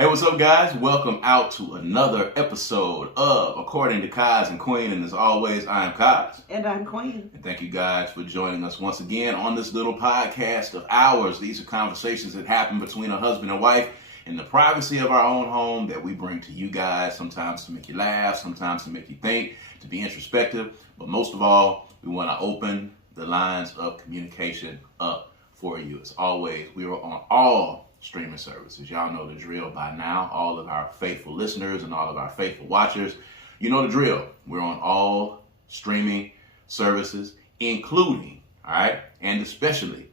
Hey, what's up, guys? Welcome out to another episode of According to Kaz Queen. And as always, I am Kaz. And I'm Queen. And thank you guys for joining us once again on this little podcast of ours. These are conversations that happen between a husband and wife in the privacy of our own home that we bring to you guys, sometimes to make you laugh, sometimes to make you think, to be introspective. But most of all, we want to open the lines of communication up for you. As always, we are on all streaming services. Y'all know the drill by now. All of our faithful listeners and all of our faithful watchers, you know the drill. We're on all streaming services, including, all right, and especially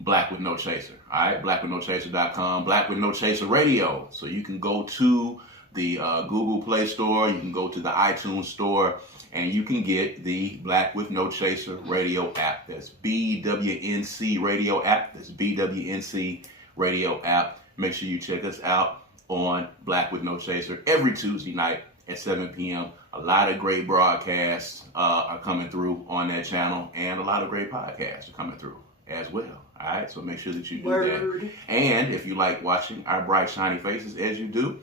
Black with No Chaser, all right, blackwithnochaser.com, Black with No Chaser Radio. So you can go to the Google Play Store, you can go to the iTunes Store, and you can get the Black with No Chaser Radio app. That's BWNC Radio app. That's BWNC Radio app. Make sure you check us out on Black with No Chaser every Tuesday night at 7 p.m. A lot of great broadcasts are coming through on that channel, and a lot of great podcasts are coming through as well. All right, so make sure that you do that. And if you like watching our bright, shiny faces as you do,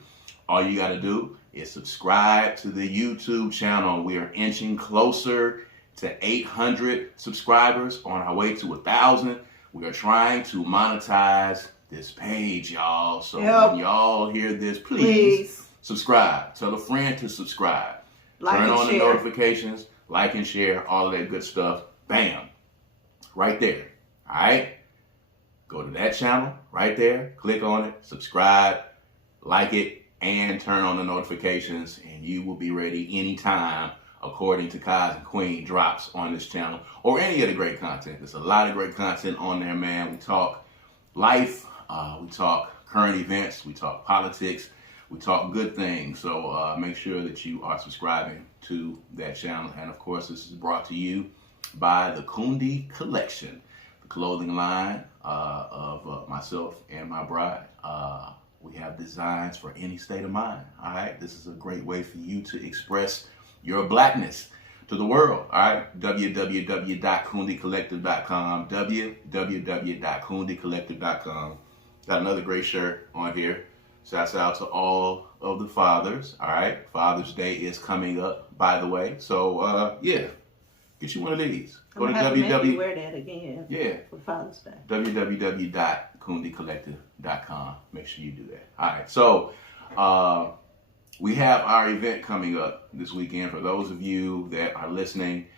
all you got to do is subscribe to the YouTube channel. We are inching closer to 800 subscribers, on our way to 1,000. We are trying to monetize this page, y'all. So when y'all hear this, please subscribe. Tell a friend to subscribe. Turn on the notifications, like and share, all of that good stuff. Bam. Right there. All right? Go to that channel right there. Click on it. Subscribe. Like it. And turn on the notifications. And you will be ready anytime According to Kaz Queen drops on this channel. Or any of the great content. There's a lot of great content on there, man. We talk life. We talk current events. We talk politics. We talk good things. So make sure that you are subscribing to that channel. And of course, this is brought to you by the Kundi Collection, the clothing line of myself and my bride. We have designs for any state of mind. All right. This is a great way for you to express your blackness to the world. All right. www.kundicollective.com. www.kundicollective.com. Got another great shirt on here. Shouts out to all of the fathers. All right. Father's Day is coming up, by the way. So, yeah, get you one of these. Go to www. Wear that again. Yeah. For Father's Day. www.kundicollective.com. Make sure you do that. All right. So, we have our event coming up this weekend. For those of you that are listening,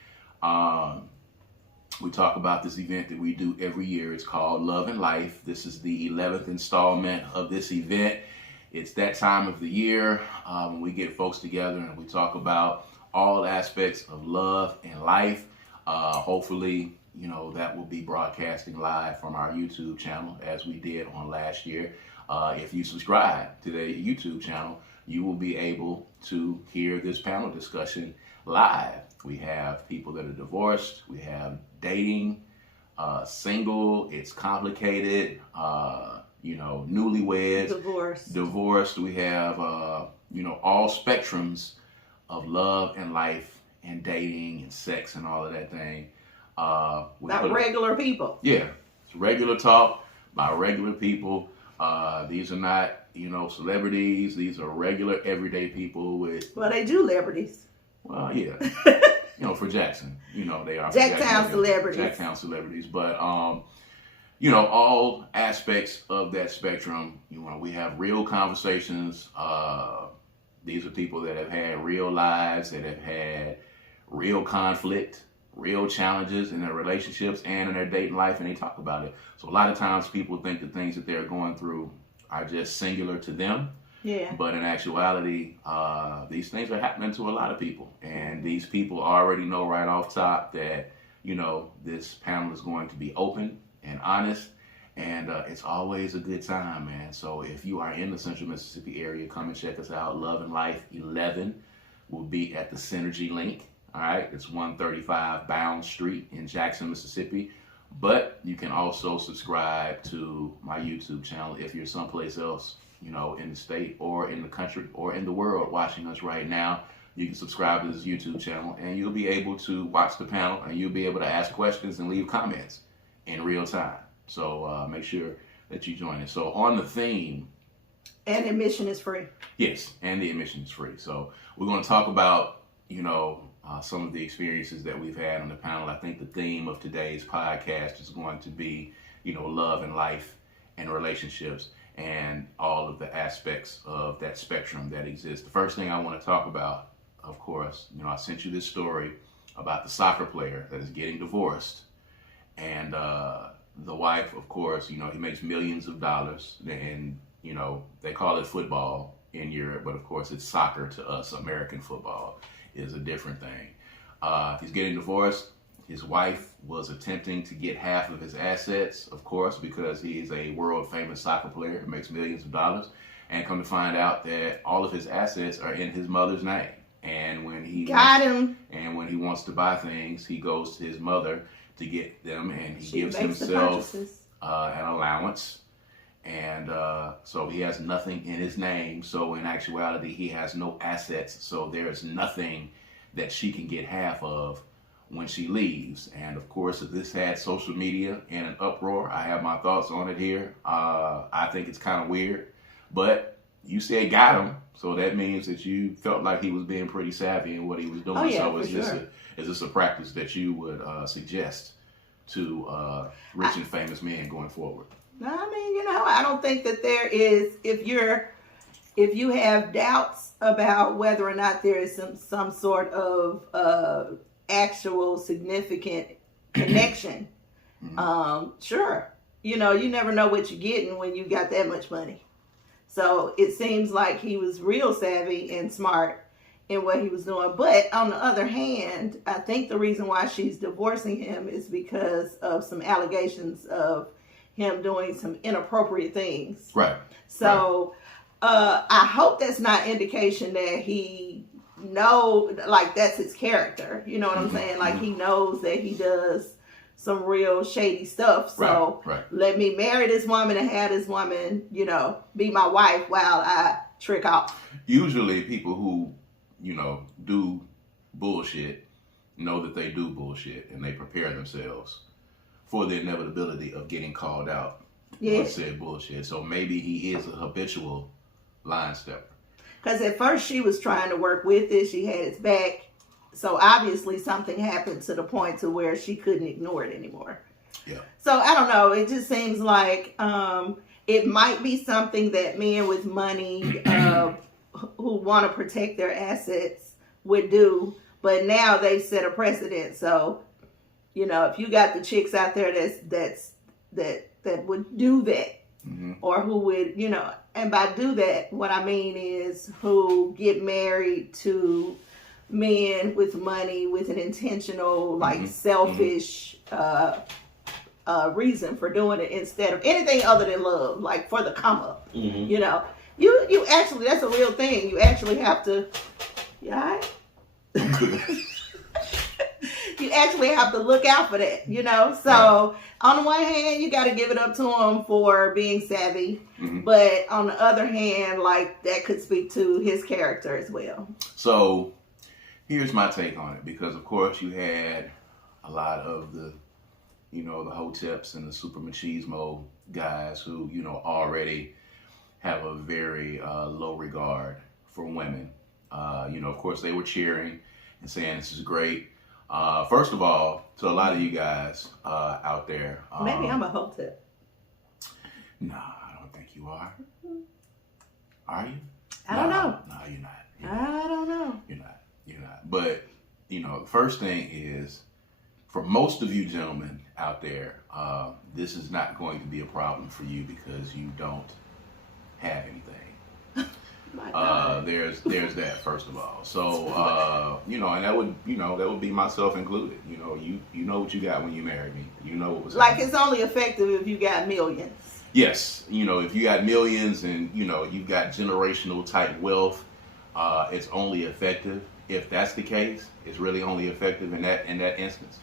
we talk about this event that we do every year. It's called Love and Life. This is the 11th installment of this event. It's that time of the year when we get folks together and we talk about all aspects of love and life. Hopefully, you know, that will be broadcasting live from our YouTube channel as we did on last year. If you subscribe to the YouTube channel, you will be able to hear this panel discussion live. We have people that are divorced. We have dating, single, it's complicated, you know, newlyweds, divorced. We have, you know, all spectrums of love and life and dating and sex and all of that thing. About regular people. Yeah, it's regular talk by regular people. These are not, you know, celebrities. These are regular, everyday people with... Well, they do celebrities. Well, yeah. You know, for Jackson, you know, they are Jacktown celebrities. Jacktown celebrities. But, you know, all aspects of that spectrum, you know, we have real conversations. These are people that have had real lives, that have had real conflict, real challenges in their relationships and in their dating life, and they talk about it. So a lot of times people think the things that they're going through are just singular to them. Yeah. But in actuality, these things are happening to a lot of people. And these people already know right off top that, you know, this panel is going to be open and honest. And it's always a good time, man. So if you are in the Central Mississippi area, come and check us out. Love and Life 11 will be at the Synergy Link. All right. It's 135 Bound Street in Jackson, Mississippi. But you can also subscribe to my YouTube channel if you're someplace else, you know, in the state or in the country or in the world watching us right now. You can subscribe to this YouTube channel and you'll be able to watch the panel and you'll be able to ask questions and leave comments in real time. So make sure that you join us. So on the theme And admission is free. Yes, and the admission is free. So we're going to talk about, some of the experiences that we've had on the panel. I think the theme of today's podcast is going to be, love and life and relationships and all of the aspects of that spectrum that exists. The first thing I want to talk about, of course, I sent you this story about the soccer player that is getting divorced. And the wife, of course, he makes millions of dollars. And, they call it football in Europe, but of course it's soccer to us. American football is a different thing. He's getting divorced. His wife was attempting to get half of his assets, of course, because he's a world famous soccer player who makes millions of dollars. And come to find out that all of his assets are in his mother's name. And when he when he wants to buy things, he goes to his mother to get them, and he gives himself an allowance. And so he has nothing in his name. So in actuality, he has no assets. So there's nothing that she can get half of when she leaves. And of course, if this had social media in an uproar, I have my thoughts on it here. I think it's kind of weird, but you said got him. So that means that you felt like he was being pretty savvy in what he was doing. Oh, yeah, so is this a practice that you would suggest to rich and famous men going forward? No, I mean, I don't think that there is, if you have doubts about whether or not there is some sort of actual significant connection, sure. You never know what you're getting when you got that much money. So it seems like he was real savvy and smart in what he was doing. But on the other hand, I think the reason why she's divorcing him is because of some allegations of him doing some inappropriate things. Right. So I hope that's not indication that he that's his character. You know what I'm saying? Like he knows that he does some real shady stuff. So let me marry this woman and have this woman, be my wife while I trick off. Usually people who, do bullshit know that they do bullshit and they prepare themselves for the inevitability of getting called out for said bullshit. So maybe he is a habitual line stepper. Because at first she was trying to work with it. She had his back. So obviously something happened to the point to where she couldn't ignore it anymore. Yeah. So I don't know. It just seems like it might be something that men with money who want to protect their assets would do. But now they've set a precedent. So if you got the chicks out there that would do that, or who would, and by do that, what I mean is who get married to men with money with an intentional, selfish reason for doing it instead of anything other than love, like for the come up. You actually, that's a real thing. You actually have to, you actually have to look out for that, So on the one hand, you got to give it up to him for being savvy. But on the other hand, that could speak to his character as well. So here's my take on it, because of course you had a lot of the, the hoteps and the super machismo guys who, already have a very low regard for women. Of course they were cheering and saying this is great. First of all, to a lot of you guys out there. Maybe I'm a hotep. Nah, I don't think you are. Are you? I don't know. No, you're not. I don't know. You're not. But, the first thing is, for most of you gentlemen out there, this is not going to be a problem for you because you don't have anything. There's that, first of all. So, and that would be myself included. You know what you got when you married me. You know what was happening. It's only effective if you got millions. Yes. If you got millions and, you've got generational type wealth, it's only effective. If that's the case, it's really only effective in that instance.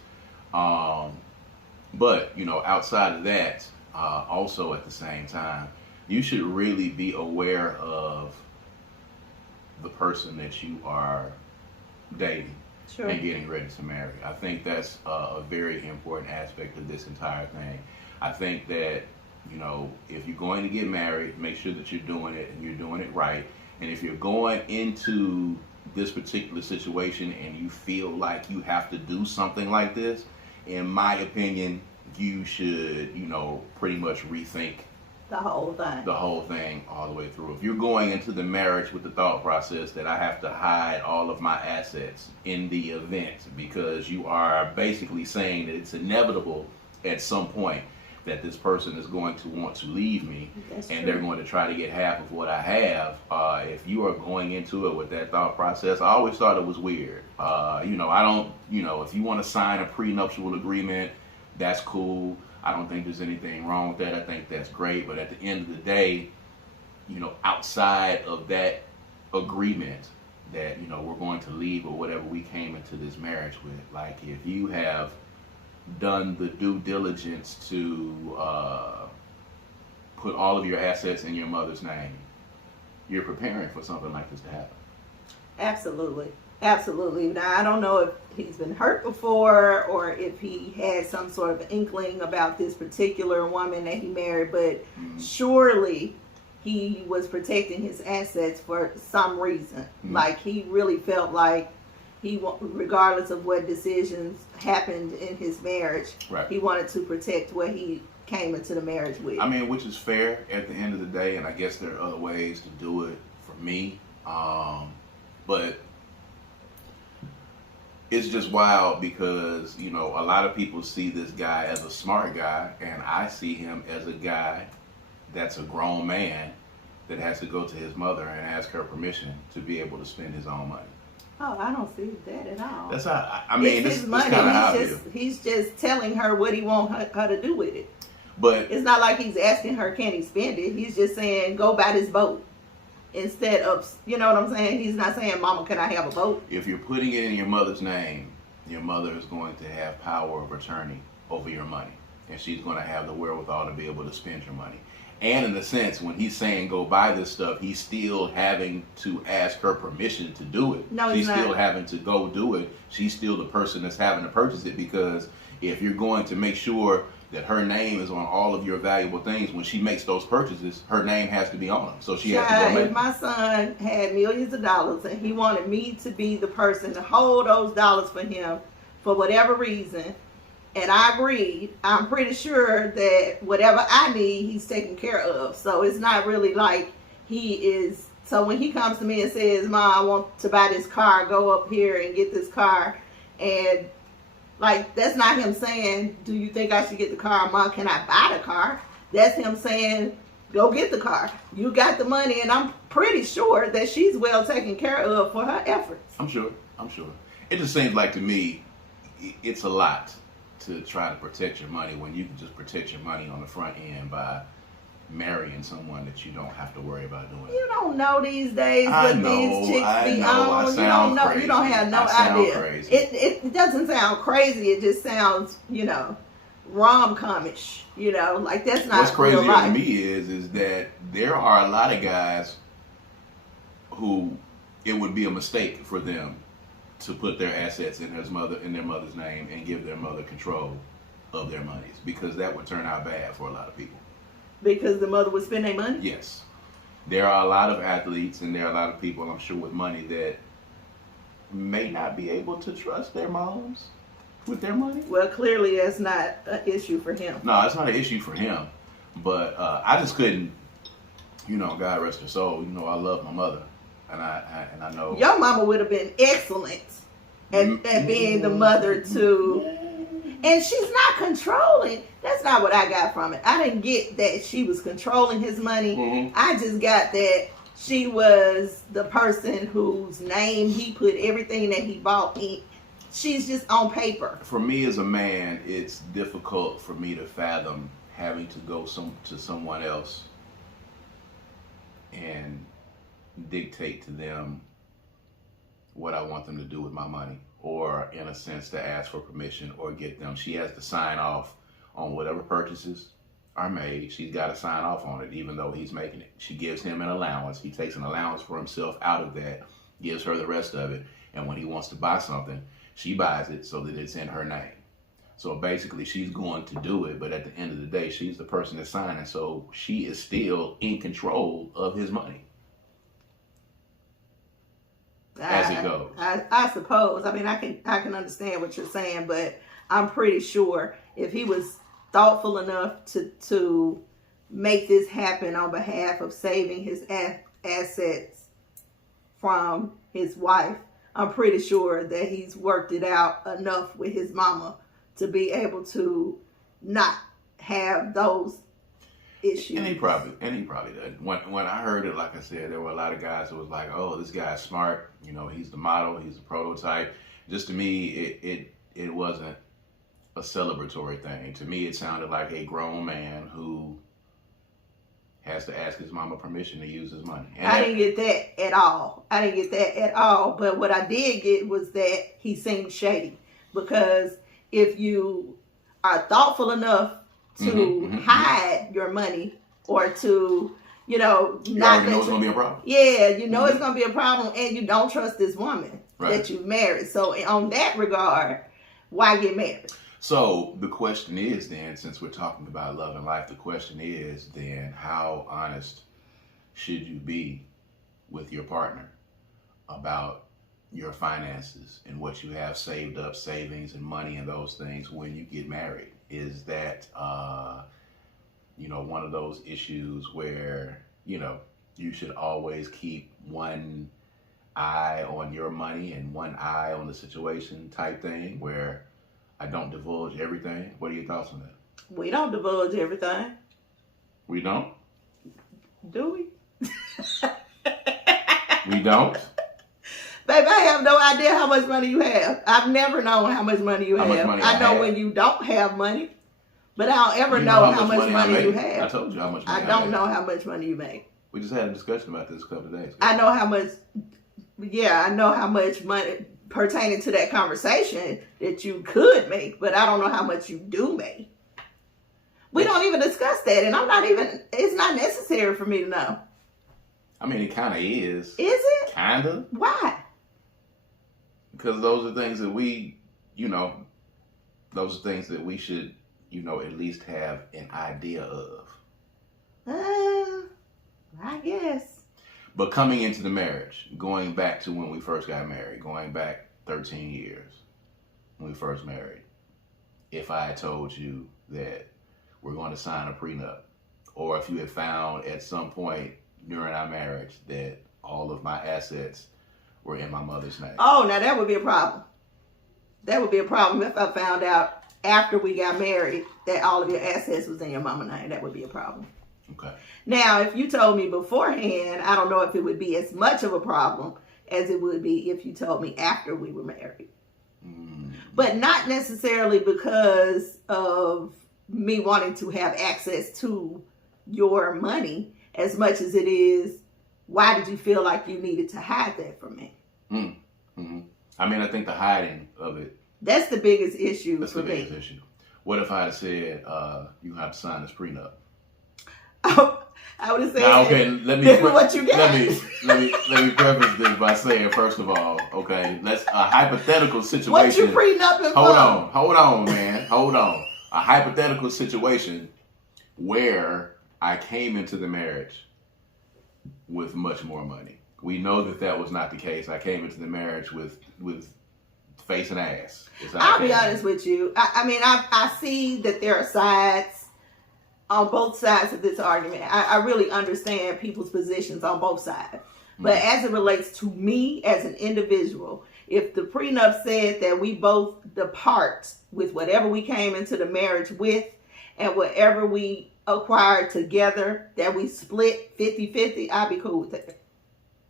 But, outside of that, also at the same time, you should really be aware of the person that you are dating and getting ready to marry. I think that's a very important aspect of this entire thing. I think that You know, if you're going to get married, make sure that you're doing it and you're doing it right. And if you're going into this particular situation and you feel like you have to do something like this, in my opinion, you should, you know, pretty much rethink The whole thing all the way through. If you're going into the marriage with the thought process that I have to hide all of my assets in the event, because you are basically saying that it's inevitable at some point that this person is going to want to leave me. That's and true. They're going to try to get half of what I have. If you are going into it with that thought process, I always thought it was weird. You know, I don't, you know, if you want to sign a prenuptial agreement, that's cool. I don't think there's anything wrong with that. I think that's great. But at the end of the day, you know, outside of that agreement that, you know, we're going to leave or whatever we came into this marriage with, like if you have done the due diligence to put all of your assets in your mother's name, you're preparing for something like this to happen. Absolutely. Absolutely. Now, I don't know if he's been hurt before or if he had some sort of inkling about this particular woman that he married, but surely he was protecting his assets for some reason. Like he really felt like regardless of what decisions happened in his marriage, right, he wanted to protect what he came into the marriage with. I mean, which is fair at the end of the day, and I guess there are other ways to do it for me. But it's just wild because, you know, a lot of people see this guy as a smart guy, and I see him as a guy that's a grown man that has to go to his mother and ask her permission to be able to spend his own money. Oh, I don't see that at all. That's how, I mean, it's his money. He's just telling her what he wants her to do with it. But it's not like he's asking her, can he spend it? He's just saying, go buy this boat. Instead of, you know what I'm saying? He's not saying, Mama, can I have a boat? If you're putting it in your mother's name, your mother is going to have power of attorney over your money. And she's going to have the wherewithal to be able to spend your money. And in a sense, when he's saying go buy this stuff, he's still having to ask her permission to do it. No, she's not. Still having to go do it. She's still the person that's having to purchase it, because if you're going to make sure that her name is on all of your valuable things, when she makes those purchases, her name has to be on them. So she has to go make If my son had millions of dollars and he wanted me to be the person to hold those dollars for him for whatever reason, and I agreed, I'm pretty sure that whatever I need, he's taken care of. So it's not really like he is. So when he comes to me and says, Mom, I want to buy this car, go up here and get this car. And like, that's not him saying, do you think I should get the car? Mom, can I buy the car? That's him saying, go get the car. You got the money. And I'm pretty sure that she's well taken care of for her efforts. I'm sure. It just seems like to me, it's a lot to try to protect your money when you can just protect your money on the front end by marrying someone that you don't have to worry about doing. You don't know these days what these chicks be on. You don't know. Crazy. You don't have no idea. Crazy. It doesn't sound crazy. It just sounds, rom-comish. Like that's not. What's crazy real life. to me is that there are a lot of guys who it would be a mistake for them to put their assets in their mother's name and give their mother control of their monies, because that would turn out bad for a lot of people. Because the mother would spend their money? Yes. There are a lot of athletes and there are a lot of people, I'm sure, with money that may not be able to trust their moms with their money. Well, clearly that's not an issue for him. No, it's not an issue for him. But I just couldn't, God rest her soul, I love my mother. And I know your mama would have been excellent at being the mother to, and she's not controlling. That's not what I got from it. I didn't get that she was controlling his money. Mm-hmm. I just got that she was the person whose name he put everything that he bought in. She's just on paper. For me as a man, it's difficult for me to fathom having to go to someone else and dictate to them what I want them to do with my money, or in a sense to ask for permission or get them. She has to sign off on whatever purchases are made. She's got to sign off on it, even though he's making it. She gives him an allowance. He takes an allowance for himself out of that, gives her the rest of it, and when he wants to buy something, she buys it so that it's in her name. So basically, she's going to do it, but at the end of the day, she's the person that's signing. So she is still in control of his money as it goes. I suppose. I mean, I can understand what you're saying, but I'm pretty sure if he was thoughtful enough to make this happen on behalf of saving his assets from his wife, I'm pretty sure that he's worked it out enough with his mama to be able to not have those issues. And he probably does. When I heard it, like I said, there were a lot of guys who was like, "Oh, this guy's smart. You know, he's the model. He's the prototype." Just to me, it wasn't a celebratory thing. To me, it sounded like a grown man who has to ask his mama permission to use his money. And I didn't get that at all. But what I did get was that he seemed shady, because if you are thoughtful enough to hide your money, or to, you know it's going to be a problem. Yeah, you know it's going to be a problem, and you don't trust this woman that you married. So on that regard, why get married? So the question is then, since we're talking about love and life, the question is then, how honest should you be with your partner about your finances and what you have saved up, savings and money and those things when you get married? Is that, one of those issues where, you should always keep one eye on your money and one eye on the situation type thing, where I don't divulge everything? What are your thoughts on that? We don't divulge everything. We don't? Do we? We don't? Babe, I have no idea how much money you have. I've never known how much money you have. I know when you don't have money, but I don't ever know how much money you have. I told you how much money I don't know how much money you make. We just had a discussion about this a couple of days ago. I know how much, I know how much money pertaining to that conversation that you could make, but I don't know how much you do make. We don't even discuss that, and it's not necessary for me to know. I mean, it kind of is. Is it? Kind of. Why? Because those are things that we, those are things that we should, at least have an idea of. I guess. But coming into the marriage, going back to when we first got married, going back 13 years when we first married, if I had told you that we're going to sign a prenup, or if you had found at some point during our marriage that all of my assets were in my mother's name. Oh, now that would be a problem. That would be a problem if I found out after we got married that all of your assets was in your mama's name. That would be a problem. Okay. Now, if you told me beforehand, I don't know if it would be as much of a problem as it would be if you told me after we were married. But not necessarily because of me wanting to have access to your money as much as it is, why did you feel like you needed to hide that from me? I mean, I think the hiding of it. That's the biggest issue That's for the biggest issue. What if I had said, you have to sign this prenup? I would have said, now, okay, let me what you got. Let me preface this by saying, first of all, okay, let's a hypothetical situation. What you prenupping for? Hold on, man. Hold on. A hypothetical situation where I came into the marriage with much more money. We know that was not the case. I came into the marriage with face and ass. I'll be honest with you. I see that there are sides on both sides of this argument. I really understand people's positions on both sides. But as it relates to me as an individual, if the prenup said that we both depart with whatever we came into the marriage with and whatever we acquired together, that we split 50-50, I'd be cool with that.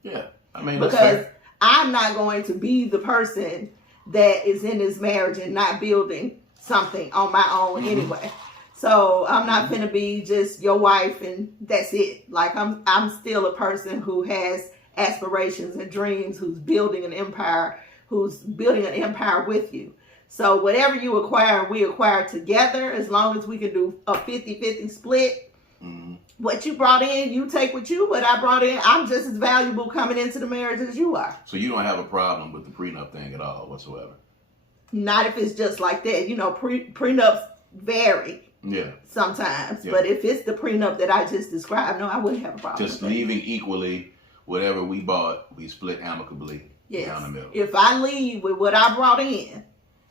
Yeah. I mean, because I'm not going to be the person that is in this marriage and not building something on my own anyway. So I'm not going to be just your wife and that's it. Like I'm still a person who has aspirations and dreams, who's building an empire with you. So whatever you acquire, we acquire together, as long as we can do a 50-50 split. What you brought in, you take with you. What I brought in, I'm just as valuable coming into the marriage as you are. So you don't have a problem with the prenup thing at all whatsoever? Not if it's just like that. You know, prenups vary. Yeah. Sometimes. Yeah. But if it's the prenup that I just described, no, I wouldn't have a problem. Just leaving equally whatever we bought, we split amicably down the middle. If I leave with what I brought in,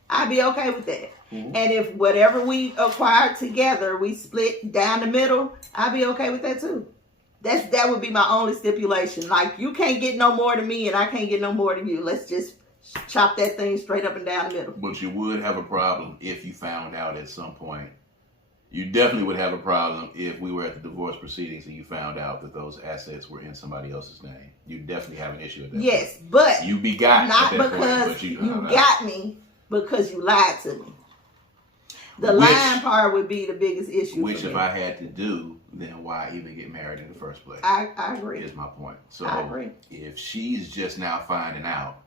I'd be okay with that. Mm-hmm. And if whatever we acquired together, we split down the middle, I'd be okay with that too. That would be my only stipulation. Like, you can't get no more than me and I can't get no more than you. Let's just chop that thing straight up and down the middle. But you would have a problem if you found out at some point. You definitely would have a problem if we were at the divorce proceedings and you found out that those assets were in somebody else's name. You definitely have an issue with that. Yes, but you be got not at that because point, but you got me because you lied to me. The lying part would be the biggest issue. Which, for me. if I had to do, then why even get married in the first place? I agree. Is my point. So I agree. If she's just now finding out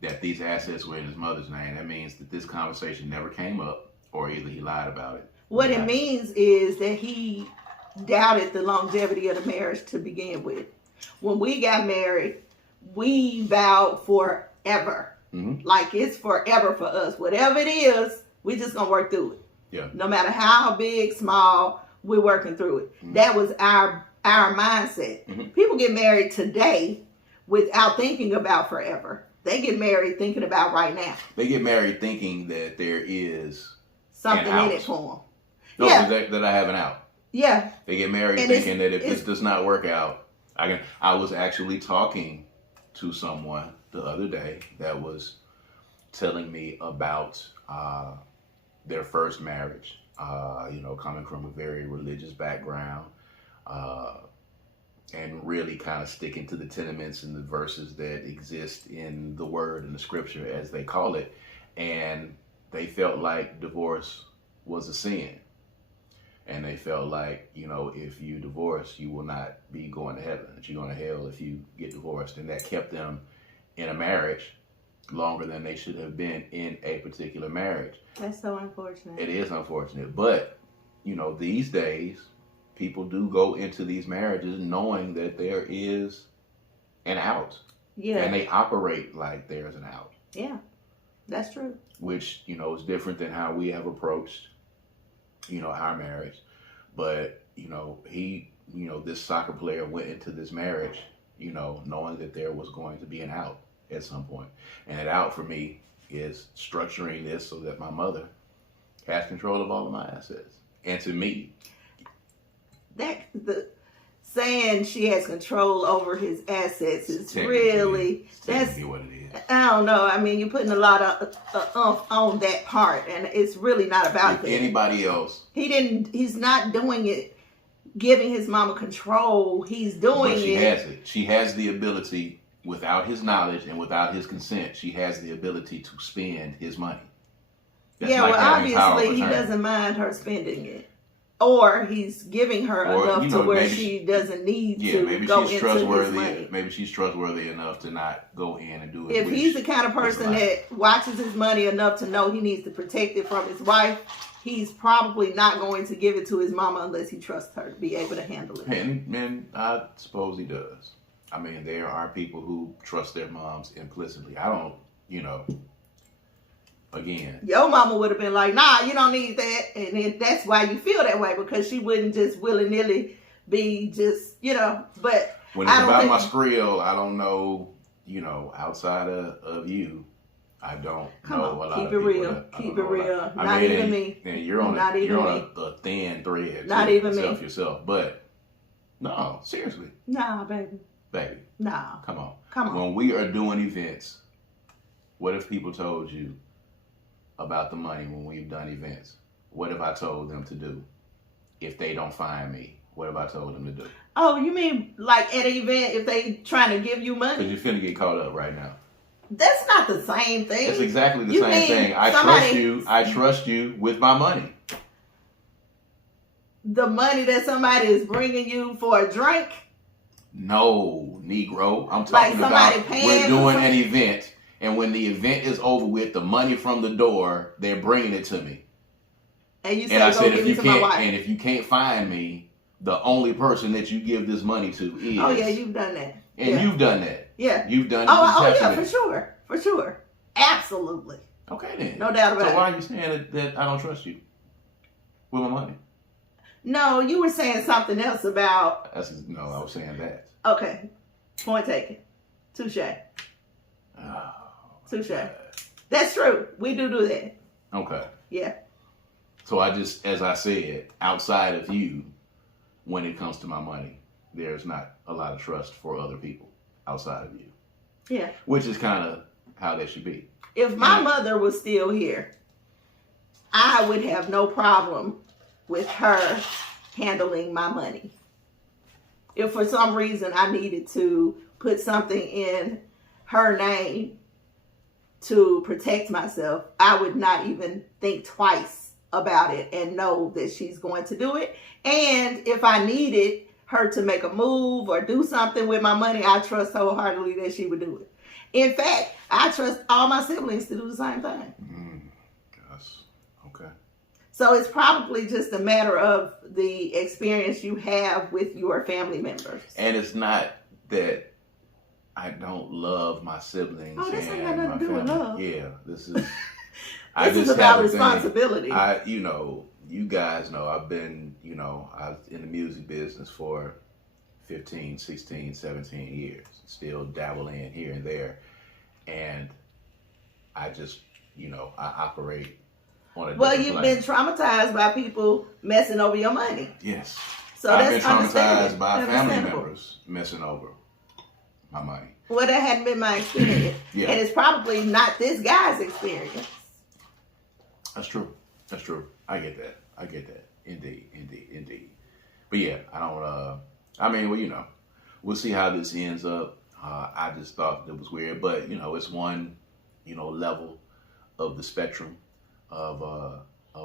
that these assets were in his mother's name, that means that this conversation never came up, or either he lied about it. What it means is that he doubted the longevity of the marriage to begin with. When we got married, we vowed forever. Mm-hmm. Like, it's forever for us. Whatever it is, we just gonna work through it. Yeah. No matter how big, small, we're working through it. Mm-hmm. That was our mindset. Mm-hmm. People get married today without thinking about forever. They get married thinking about right now. They get married thinking that there is something in it for them. No, yeah. that I have an out. Yeah. They get married thinking that if this does not work out, I was actually talking to someone the other day that was telling me about their first marriage. Coming from a very religious background, and really kind of sticking to the tenements and the verses that exist in the word and the scripture, as they call it. And they felt like divorce was a sin. And they felt like, if you divorce, you will not be going to heaven. That you're going to hell if you get divorced. And that kept them in a marriage longer than they should have been in a particular marriage. That's so unfortunate. It is unfortunate. But, these days, people do go into these marriages knowing that there is an out. Yeah. And they operate like there's an out. Yeah, that's true. Which, is different than how we have approached our marriage. But, this soccer player went into this marriage, knowing that there was going to be an out at some point. And an out for me is structuring this so that my mother has control of all of my assets. And to me, saying she has control over his assets is really, that's what it is. I don't know. I mean, you're putting a lot of on that part, and it's really not about that. Anybody else? He's not doing it, giving his mama control. He's doing it. But she has it. She has the ability, without his knowledge and without his consent, she has the ability to spend his money. That's yeah, well, obviously he doesn't mind her spending it. Or he's giving her enough to where she doesn't need to go into his money. Maybe she's trustworthy enough to not go in and do it. If he's the kind of person that watches his money enough to know he needs to protect it from his wife, he's probably not going to give it to his mama unless he trusts her to be able to handle it. And I suppose he does. I mean, there are people who trust their moms implicitly. I don't, again. Your mama would have been like, nah, you don't need that. And then that's why you feel that way, because she wouldn't just willy-nilly be just, but when it's about my skrill, I don't know, outside of you, I don't know a lot of people. Keep it real. Not even me. And you're on a thin thread. Not even me. Yourself. But, no, seriously. Nah, baby. Nah. Come on. When we are doing events, what if people told you about the money when we've done events? What have I told them to do? If they don't find me, what have I told them to do? Oh, you mean like at an event if they trying to give you money? Because you're finna get caught up right now. That's not the same thing. It's exactly the same thing. I trust you with my money. The money that somebody is bringing you for a drink? No, Negro. I'm talking about we're doing an event. And when the event is over with, the money from the door, they're bringing it to me. And you said, if you can't find me, the only person that you give this money to is. Oh yeah, you've done that. And you've done that. Yeah. You've done it. Oh yeah, for sure. Absolutely. Okay then. No doubt about it. So why are you saying that I don't trust you with my money? No, you were saying something else about. No, I was saying that. Okay, point taken. Touche. Oh, Touche. God. That's true. We do that. Okay. Yeah. So I just, as I said, outside of you, when it comes to my money, there's not a lot of trust for other people outside of you. Yeah. Which is kind of how that should be. If my mother was still here, I would have no problem with her handling my money. If for some reason I needed to put something in her name to protect myself, I would not even think twice about it and know that she's going to do it. And if I needed her to make a move or do something with my money, I trust wholeheartedly that she would do it. In fact, I trust all my siblings to do the same thing. Yes. Okay. So it's probably just a matter of the experience you have with your family members. And it's not that I don't love my siblings. Oh, this ain't got and nothing my to do with family. love. Yeah, this is. This is about responsibility. You guys know I've been, I was in the music business for 15, 16, 17 years. Still dabbling here and there. And I just, I operate on a Well, different you've plane. been traumatized by people messing over your money. Yes. So I've that's been traumatized by family understandable. members messing over my money. Well, that hadn't been my experience. Yeah. And it's probably not this guy's experience. That's true. That's true. I get that. Indeed. But yeah, we'll see how this ends up. I just thought it was weird, but it's one, level of the spectrum of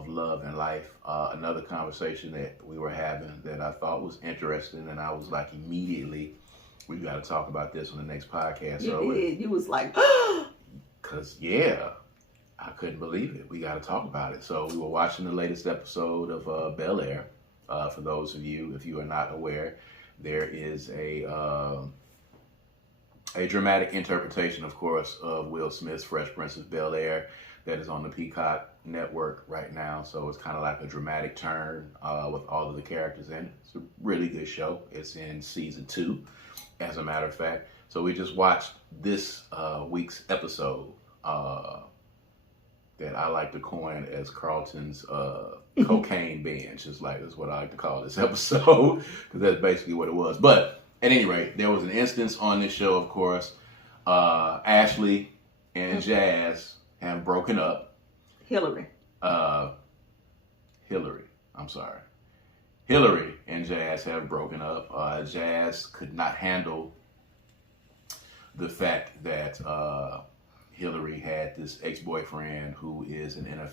love and life. Another conversation that we were having that I thought was interesting, and I was like, immediately, we got to talk about this on the next podcast. You did. You was like, because I couldn't believe it. We got to talk about it. So we were watching the latest episode of Bel Air. For those of you, if you are not aware, there is a dramatic interpretation, of course, of Will Smith's Fresh Prince of Bel Air that is on the Peacock network right now. So it's kind of like a dramatic turn with all of the characters in it. It's a really good show. It's in season 2, as a matter of fact. So we just watched this week's episode that I like to coin as Carlton's cocaine binge. That's what I like to call this episode, because that's basically what it was. But at any rate, there was an instance on this show, of course. Ashley and Jazz have broken up. Hillary and Jazz have broken up. Jazz could not handle the fact that Hillary had this ex-boyfriend who is a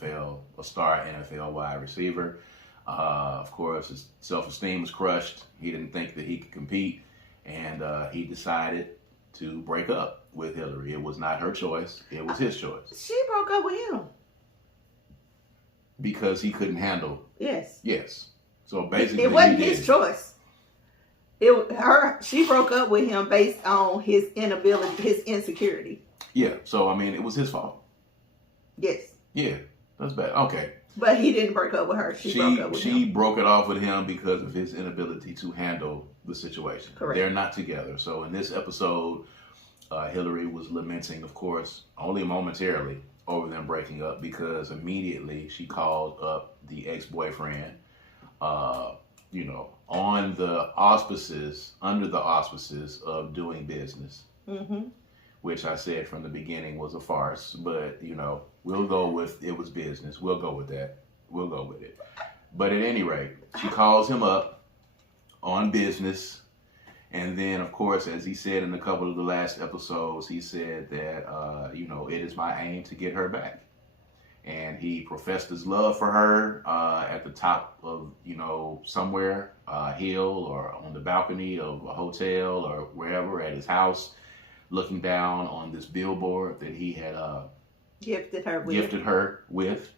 star NFL wide receiver. Of course, his self-esteem was crushed. He didn't think that he could compete, and he decided to break up with Hillary. It was not her choice. It was his choice. she broke up with him. Because he couldn't handle. Yes. So basically, it wasn't his choice. She broke up with him based on his inability, his insecurity. Yeah. So it was his fault. Yes. Yeah. That's bad. Okay. But he didn't break up with her. She broke up with him. She broke it off with him because of his inability to handle the situation. Correct. They're not together. So in this episode, Hillary was lamenting, of course, only momentarily over them breaking up, because immediately she called up the ex-boyfriend, under the auspices of doing business. Mm-hmm. Which I said from the beginning was a farce, but we'll go with it was business. We'll go with that. We'll go with it. But at any rate, she calls him up on business, and then, of course, as he said in a couple of the last episodes, he said that it is my aim to get her back, and he professed his love for her at the top of somewhere, hill or on the balcony of a hotel or wherever at his house, looking down on this billboard that he had gifted her with,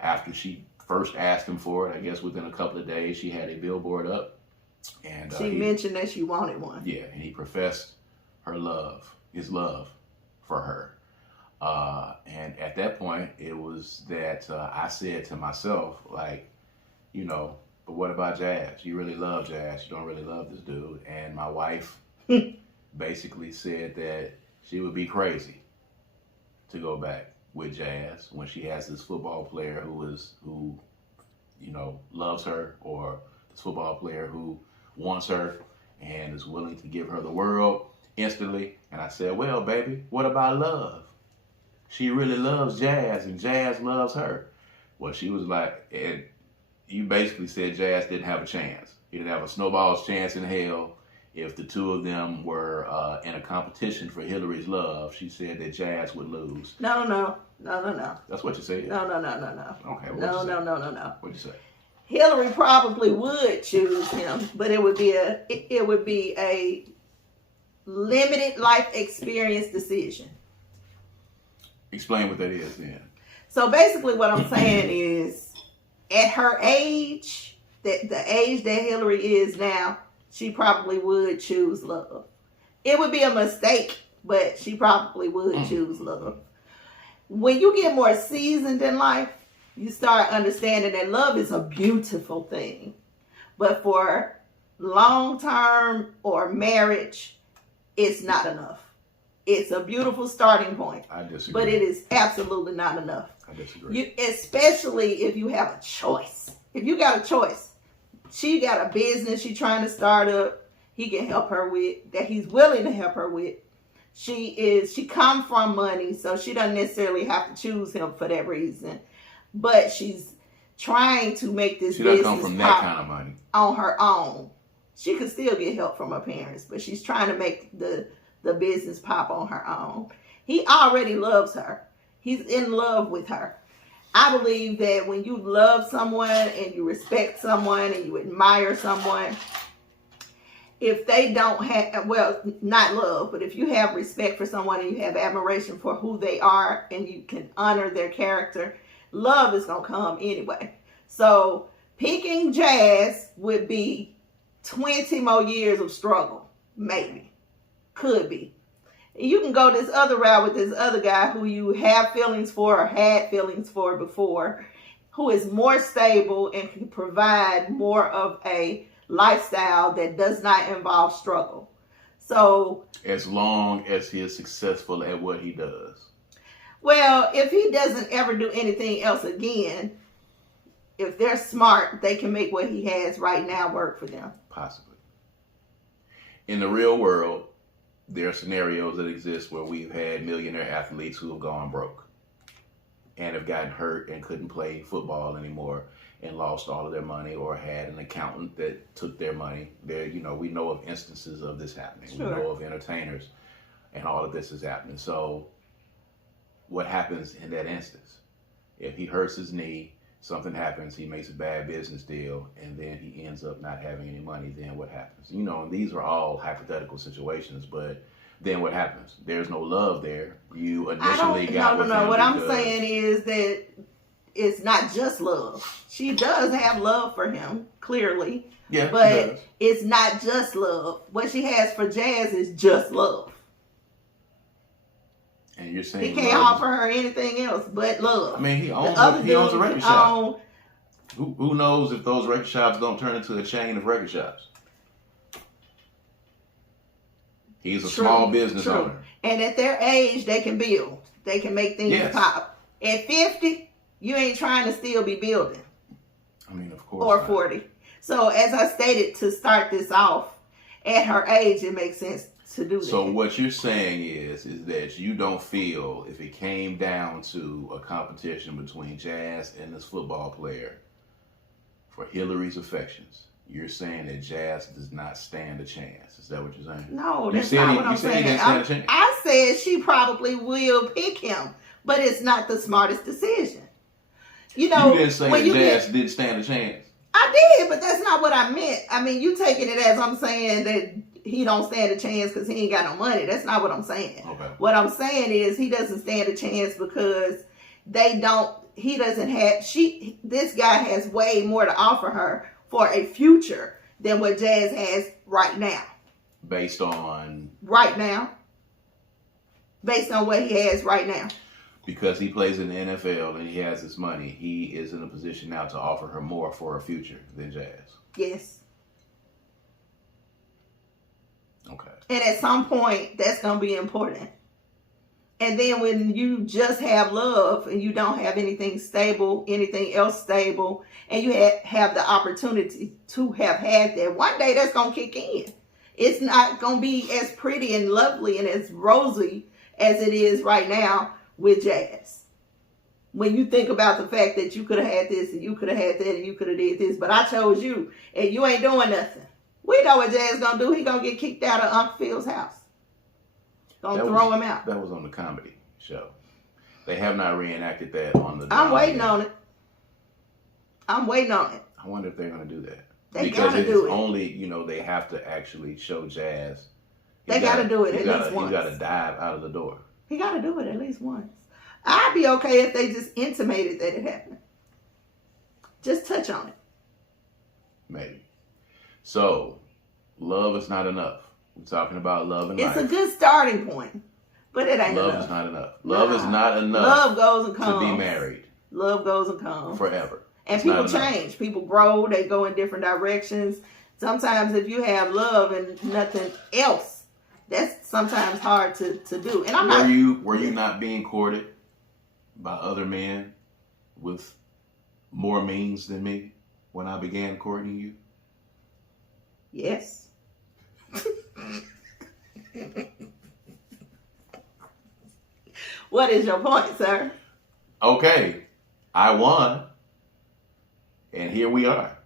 after she first asked him for it. I guess within a couple of days, she had a billboard up. And she mentioned that she wanted one. Yeah, and he professed his love for her. And at that point, it was that I said to myself, like, you know, but what about Jazz? You really love Jazz. You don't really love this dude. And my wife basically said that she would be crazy to go back with Jazz when she has this football player who loves her, or this football player who wants her and is willing to give her the world instantly. And I said, well, baby, what about love? She really loves Jazz and Jazz loves her. Well, she was like, and you basically said Jazz didn't have a chance. He didn't have a snowball's chance in hell. If the two of them were in a competition for Hillary's love, she said that Jazz would lose. No. That's what you said. No. Okay. No. What'd you say? Hillary probably would choose him, but it would be a limited life experience decision. Explain what that is then. So basically what I'm saying is, at her age, that the age that Hillary is now, she probably would choose love. It would be a mistake, but she probably would choose love. When you get more seasoned in life, you start understanding that love is a beautiful thing. But for long-term or marriage, it's not enough. It's a beautiful starting point. I disagree. But it is absolutely not enough. I disagree. Especially if you have a choice. If you got a choice, she got a business she's trying to start up, he can help her with, that he's willing to help her with. She come from money, so she doesn't necessarily have to choose him for that reason. But she's trying to make this business come from that kind of money on her own. She could still get help from her parents, but she's trying to make the business pop on her own. He already loves her. He's in love with her. I believe that when you love someone and you respect someone and you admire someone, if they don't have, well, not love, but if you have respect for someone and you have admiration for who they are and you can honor their character, love is going to come anyway. So picking Jazz would be 20 more years of struggle, maybe. Could be. You can go this other route with this other guy who you have feelings for or had feelings for before, who is more stable and can provide more of a lifestyle that does not involve struggle. So, as long as he is successful at what he does. Well, if he doesn't ever do anything else again, if they're smart, they can make what he has right now work for them. Possibly. In the real world, there are scenarios that exist where we've had millionaire athletes who have gone broke and have gotten hurt and couldn't play football anymore and lost all of their money, or had an accountant that took their money. We know of instances of this happening. Sure. We know of entertainers, and all of this is happening. So what happens in that instance? If he hurts his knee, something happens, he makes a bad business deal, and then he ends up not having any money, then what happens? And these are all hypothetical situations, but then what happens? There's no love there. You initially got with him. No. What I'm saying is that it's not just love. She does have love for him, clearly. Yeah, but it's not just love. What she has for Jazz is just love. And you're saying he can't offer her anything else but love. I mean, he owns a record shop. Who knows if those record shops don't turn into a chain of record shops? He's a small business owner. And at their age, they can build. They can make things pop. At 50, you ain't trying to still be building. I mean, of course. Or 40. So as I stated to start this off, at her age, it makes sense to do that. So what you're saying is that you don't feel, if it came down to a competition between Jazz and this football player for Hillary's affections, you're saying that Jazz does not stand a chance. Is that what you're saying? No, that's not what I'm saying. I said she probably will pick him, but it's not the smartest decision. You didn't say that Jazz didn't stand a chance. I did, but that's not what I meant. I mean, you taking it as I'm saying that he don't stand a chance because he ain't got no money. That's not what I'm saying. Okay. What I'm saying is he doesn't stand a chance because this guy has way more to offer her for a future than what Jazz has right now. Based on? Right now. Based on what he has right now. because he plays in the NFL and he has his money, he is in a position now to offer her more for her future than Jazz. Yes. Okay. And at some point, that's going to be important. And then when you just have love and you don't have anything stable, anything else stable, and you have the opportunity to have had that, one day that's going to kick in. It's not going to be as pretty and lovely and as rosy as it is right now with Jazz. When you think about the fact that you could have had this and you could have had that and you could have did this, but I chose you and you ain't doing nothing. We know what Jazz going to do. He going to get kicked out of Uncle Phil's house. Going to throw him out. That was on the comedy show. They have not reenacted that on the... I'm waiting on it. I'm waiting on it. I wonder if they're going to do that. They because gotta do it. Only, they have to actually show Jazz. They gotta do it at least once. You got to dive out of the door. He got to do it at least once. I'd be okay if they just intimated that it happened. Just touch on it. Maybe. So, love is not enough. We're talking about love and life. It's a good starting point, but it ain't enough. enough. Love is not enough. Love is not enough. Love goes and comes. To be married. Love goes and comes. Forever. And people change. People grow. They go in different directions. Sometimes if you have love and nothing else, that's sometimes hard to do. And Were you not being courted by other men with more means than me when I began courting you? Yes. What is your point, sir? Okay, I won, and here we are.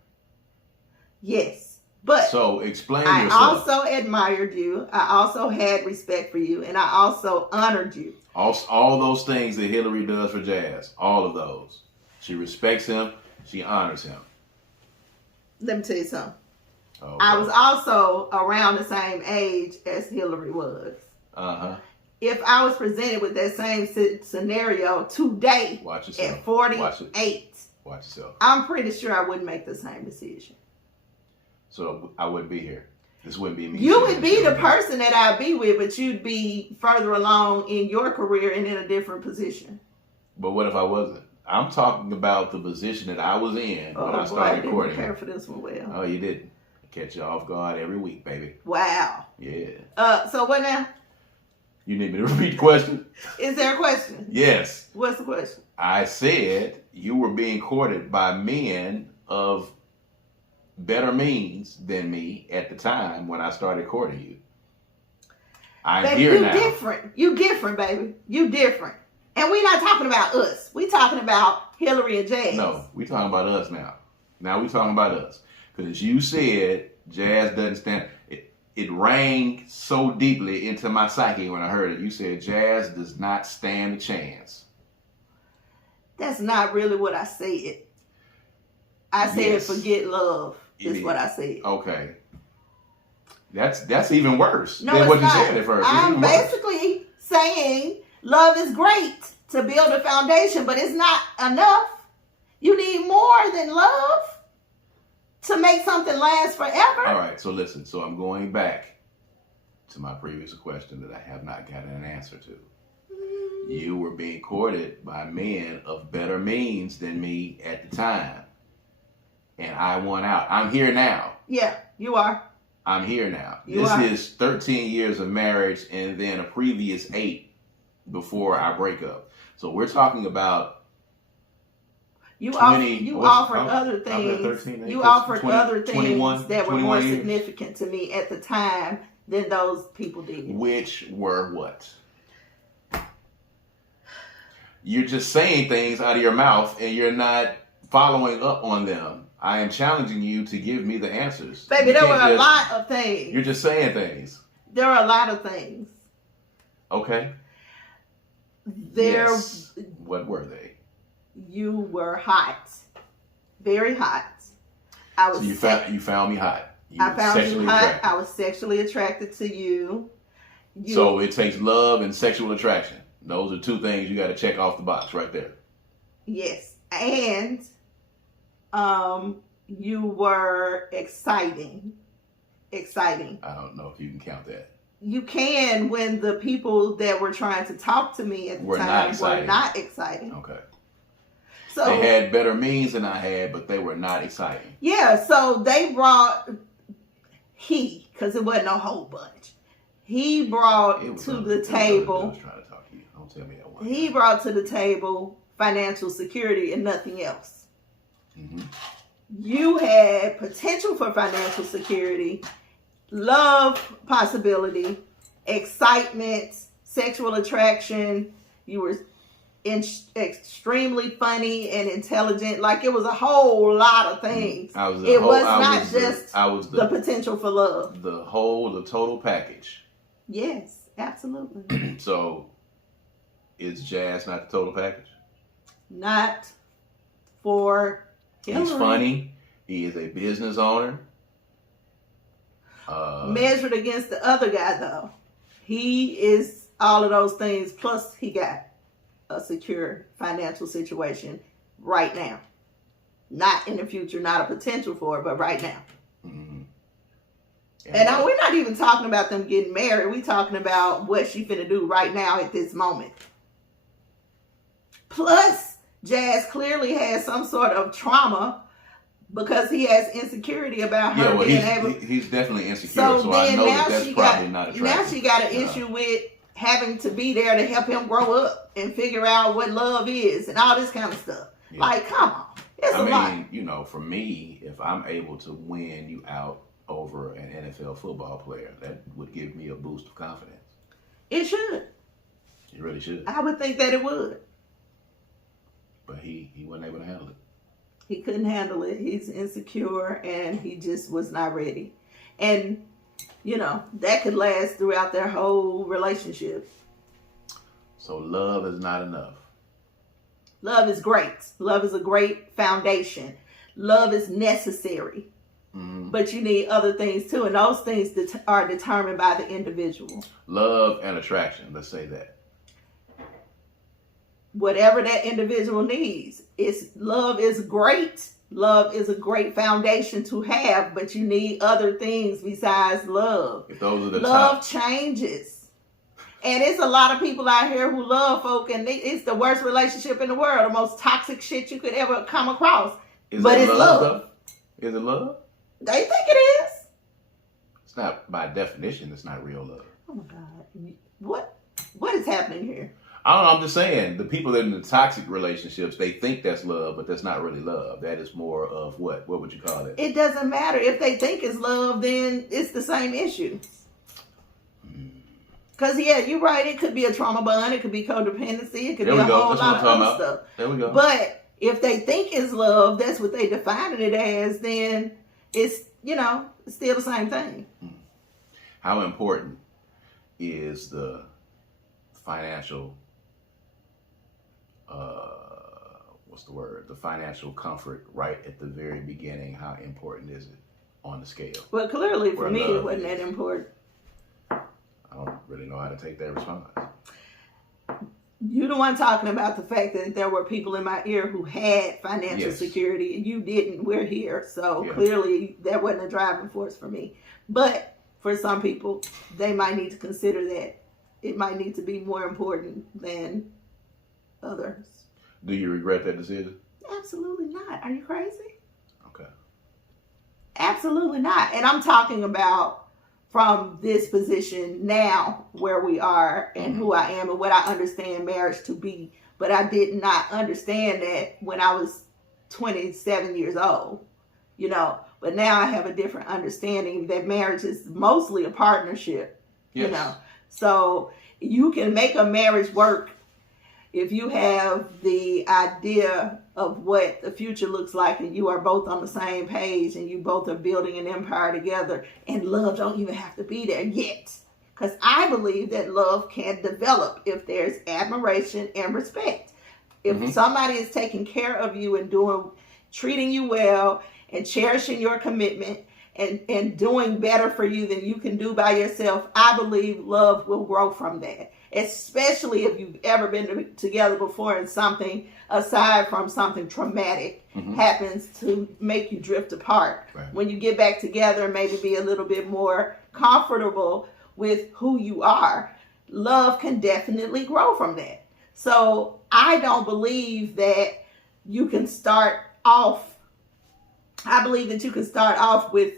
Yes, but so explain I yourself. also admired you. I also had respect for you, and I also honored you. All those things that Hillary does for Jazz, all of those. She respects him. She honors him. Let me tell you something. Oh, I was also around the same age as Hillary was. Uh-huh. If I was presented with that same scenario today at 48, Watch yourself. I'm pretty sure I wouldn't make the same decision. So I wouldn't be here. This wouldn't be me. You would be the person that I'd be with, but you'd be further along in your career and in a different position. But what if I wasn't? I'm talking about the position that I was in when I started courting. I didn't prepare for this one well. Oh, you didn't. Catch you off guard every week, baby. Wow. Yeah. So what now? You need me to repeat the question? Is there a question? Yes. What's the question? I said you were being courted by men of better means than me at the time when I started courting you. I'm here now. You different, baby. You different. And we're not talking about us. We're talking about Hillary and Jazz. No, we're talking about us now. Now we're talking about us. Because you said Jazz doesn't stand... It rang so deeply into my psyche when I heard it. You said Jazz does not stand a chance. That's not really what I said. I said forget love is what I said. Okay. That's even worse than what you said at first. I'm basically saying love is great to build a foundation, but it's not enough. You need more than love to make something last forever. All right, so listen. So I'm going back to my previous question that I have not gotten an answer to. You were being courted by men of better means than me at the time. And I won out. I'm here now. Yeah, you are. I'm here now. This is 13 years of marriage and then a previous 8 before our breakup. So we're talking about You offered other things. You offered other things that were more significant to me at the time than those people did. Which were what? You're just saying things out of your mouth and you're not following up on them. I am challenging you to give me the answers. Baby, there were a lot of things. You're just saying things. There are a lot of things. Okay. Yes. What were they? You were hot. Very hot. So you found me hot. I found you hot. Attracted. I was sexually attracted to you. So it takes love and sexual attraction. Those are 2 things you got to check off the box right there. Yes. And you were exciting. I don't know if you can count that. you can when the people that were trying to talk to me at the time were not exciting. Okay. So they had better means than I had, but they were not exciting. Yeah, so they brought because it wasn't a whole bunch. He brought to the table. I was trying to talk to you. Don't tell me that one. He brought to the table financial security and nothing else. Mm-hmm. You had potential for financial security, love possibility, excitement, sexual attraction. You were extremely funny and intelligent. Like, it was a whole lot of things. It was not just the potential for love. The total package. Yes, absolutely. So, is Jazz not the total package? Not for Hillary. He's funny. He is a business owner. Measured against the other guy, though, he is all of those things. Plus, he got a secure financial situation right now. Not in the future, not a potential for it, but right now. Mm-hmm. And we're not even talking about them getting married. We're talking about what she finna do right now at this moment. Plus, Jazz clearly has some sort of trauma because he has insecurity about her being able. He's definitely insecure, so I know that's probably not attractive. Now she got an issue with having to be there to help him grow up and figure out what love is and all this kind of stuff. Yeah. Like, come on. It's a lot. For me, if I'm able to win you out over an NFL football player, that would give me a boost of confidence. It should. It really should. I would think that it would. But he wasn't able to handle it. He couldn't handle it. He's insecure and he just was not ready. And, that could last throughout their whole relationship. So love is not enough. Love is great. Love is a great foundation. Love is necessary. Mm-hmm. But you need other things too. And those things are determined by the individual. Love and attraction. Let's say that. Whatever that individual needs. Love is great. Love is a great foundation to have, but you need other things besides love. If those are the love changes. And it's a lot of people out here who love folk, and it's the worst relationship in the world, the most toxic shit you could ever come across. But it's love. Is it love? They think it is. It's not, by definition, it's not real love. Oh my God. What is happening here? I don't know, I'm just saying, the people that are in the toxic relationships, they think that's love, but that's not really love. That is more of what? What would you call it? It doesn't matter. If they think it's love, then it's the same issue. Because, you're right. It could be a trauma bond. It could be codependency. It could be a whole lot of other stuff. There we go. But if they think it's love, that's what they define it as, then it's, it's still the same thing. How important is the financial, the financial comfort right at the very beginning? How important is it on the scale? Well, clearly for me, it wasn't that important. I don't really know how to take that response. You're the one talking about the fact that there were people in my ear who had financial security and you didn't. We're here. So clearly that wasn't a driving force for me. But for some people, they might need to consider that. It might need to be more important than others. Do you regret that decision? Absolutely not. Are you crazy? Okay. Absolutely not. And I'm talking about from this position now where we are and who I am and what I understand marriage to be. But I did not understand that when I was 27 years old, But now I have a different understanding that marriage is mostly a partnership, So you can make a marriage work if you have the idea of what the future looks like and you are both on the same page and you both are building an empire together, and love don't even have to be there yet. Because I believe that love can develop if there's admiration and respect. If somebody is taking care of you and treating you well and cherishing your commitment and doing better for you than you can do by yourself, I believe love will grow from that. Especially if you've ever been together before and something, aside from something traumatic, happens to make you drift apart. Right. When you get back together and maybe be a little bit more comfortable with who you are, love can definitely grow from that. So I don't believe that you can start off, I believe that you can start off with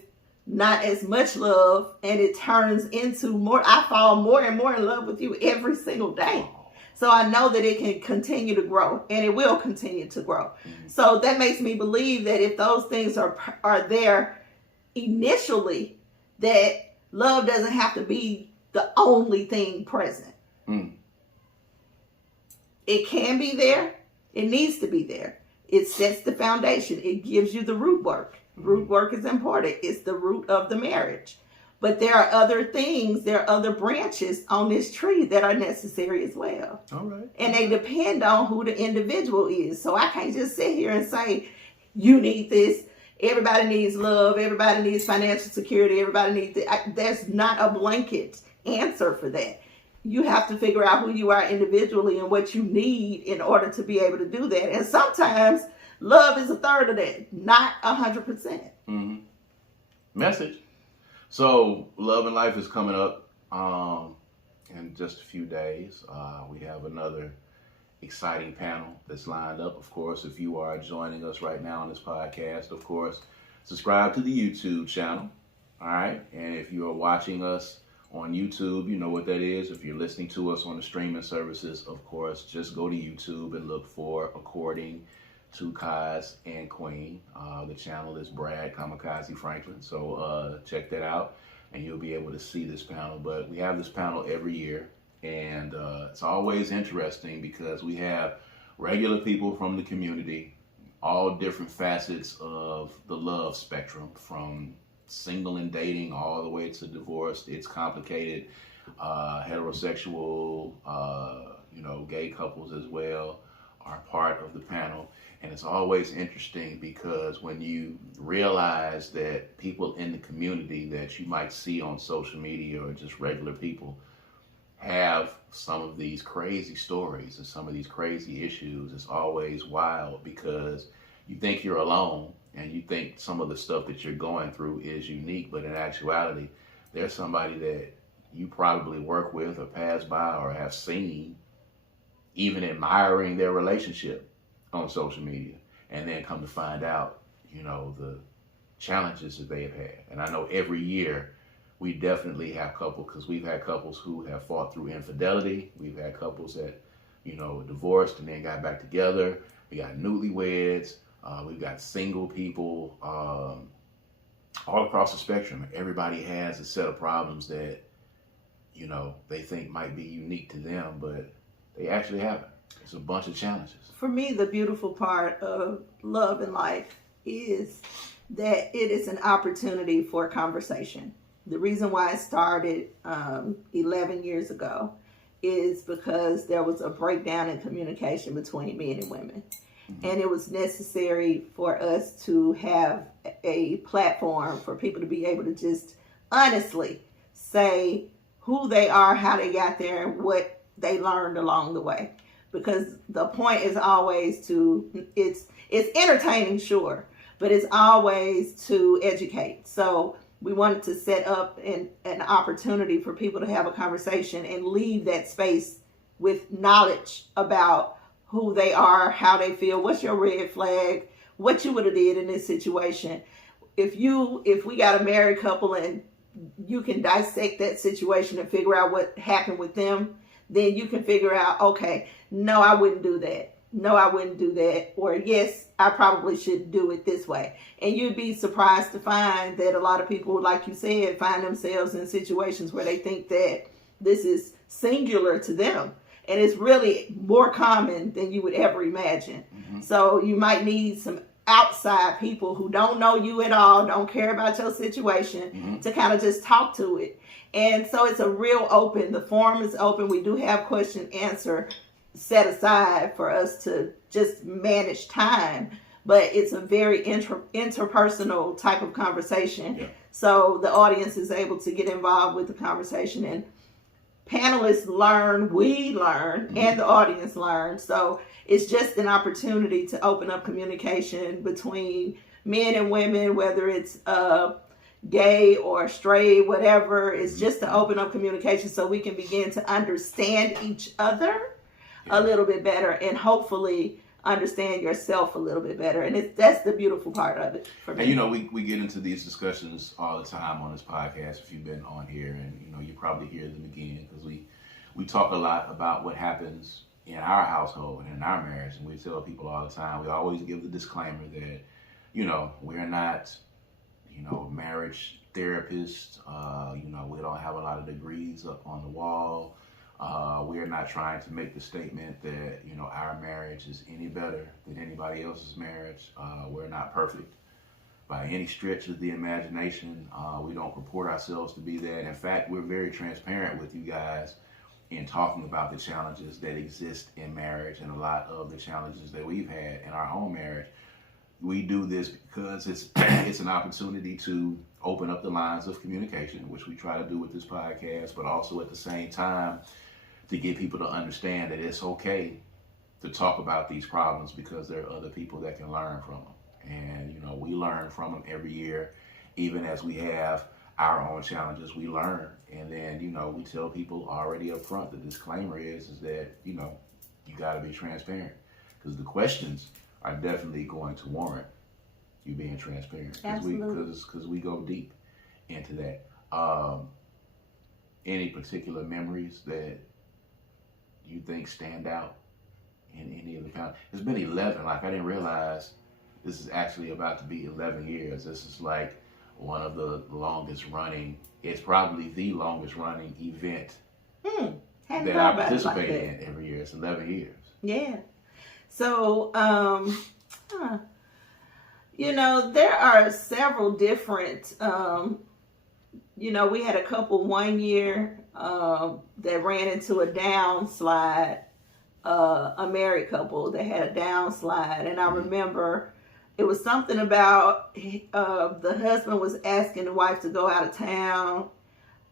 not as much love and it turns into more. I fall more and more in love with you every single day. So I know that it can continue to grow, and it will continue to grow. So that makes me believe that if those things are there initially, that love doesn't have to be the only thing present. It can be there. It needs to be there. It sets the foundation. It gives you the root work. Root work is important. It's the root of the marriage. But there are other things, there are other branches on this tree that are necessary as well. All right. And they depend on who the individual is. So I can't just sit here and say, you need this. Everybody needs love. Everybody needs financial security. Everybody needs it. There's not a blanket answer for that. You have to figure out who you are individually and what you need in order to be able to do that. And sometimes love is a third of that, not 100%. Message. So, Love and Life is coming up in just a few days. We have another exciting panel that's lined up. Of course, if you are joining us right now on this podcast, of course, subscribe to the YouTube channel. All right. And if you are watching us on YouTube, you know what that is. If you're listening to us on the streaming services, of course, just go to YouTube and look for According to Kaz Queen. The channel is Brad Kamikaze Franklin. So check that out and you'll be able to see this panel. But we have this panel every year, and it's always interesting because we have regular people from the community, all different facets of the love spectrum, from single and dating all the way to divorced. It's complicated. Heterosexual, gay couples as well are part of the panel. And it's always interesting because when you realize that people in the community that you might see on social media or just regular people have some of these crazy stories and some of these crazy issues, it's always wild because you think you're alone and you think some of the stuff that you're going through is unique, but in actuality, there's somebody that you probably work with or pass by or have seen, even admiring their relationship on social media, and then come to find out, the challenges that they have had. And I know every year we definitely have couples, because we've had couples who have fought through infidelity. We've had couples that, divorced and then got back together. We got newlyweds. We've got single people, all across the spectrum. Everybody has a set of problems that, they think might be unique to them, but they actually haven't. It's a bunch of challenges. For me, the beautiful part of Love and Life is that it is an opportunity for conversation. The reason why it started 11 years ago is because there was a breakdown in communication between men and women. And it was necessary for us to have a platform for people to be able to just honestly say who they are, how they got there, and what they learned along the way. Because the point is always it's entertaining, sure, but it's always to educate. So we wanted to set up an opportunity for people to have a conversation and leave that space with knowledge about who they are, how they feel, what's your red flag, what you would have did in this situation. If we got a married couple and you can dissect that situation and figure out what happened with them, then you can figure out, okay, no, I wouldn't do that. No, I wouldn't do that. Or yes, I probably should do it this way. And you'd be surprised to find that a lot of people, like you said, find themselves in situations where they think that this is singular to them. And it's really more common than you would ever imagine. So you might need some outside people who don't know you at all, don't care about your situation, to kind of just talk to it. And so it's a real open, the forum is open. We do have question answer set aside for us to just manage time, but it's a very interpersonal type of conversation. Yeah. So the audience is able to get involved with the conversation, and panelists learn, we learn, and the audience learns. So it's just an opportunity to open up communication between men and women, whether it's gay or straight, whatever. It's just to open up communication so we can begin to understand each other a little bit better, and hopefully understand yourself a little bit better. And that's the beautiful part of it for me. And we get into these discussions all the time on this podcast. If you've been on here, and you probably hear them again, because we talk a lot about what happens in our household and in our marriage, and we tell people all the time. We always give the disclaimer that we're not marriage therapists. We don't have a lot of degrees up on the wall. We're not trying to make the statement that our marriage is any better than anybody else's marriage. We're not perfect by any stretch of the imagination. We don't purport ourselves to be that. In fact, we're very transparent with you guys in talking about the challenges that exist in marriage, and a lot of the challenges that we've had in our own marriage. We do this because it's an opportunity to open up the lines of communication, which we try to do with this podcast, but also at the same time to get people to understand that it's okay to talk about these problems, because there are other people that can learn from them. And, we learn from them every year. Even as we have our own challenges, we learn. And then, we tell people already up front, the disclaimer is that, you got to be transparent, because the questions are definitely going to warrant you being transparent. Because we go deep into that. Any particular memories that you think stand out in any of the kind? It's been 11. Like, I didn't realize this is actually about to be 11 years. This is like one of the longest running. It's probably the longest running event that I participate in every year. It's 11 years. Yeah. So, there are several different, we had a couple one year that ran into a downslide, a married couple that had a downslide. And I remember it was something about the husband was asking the wife to go out of town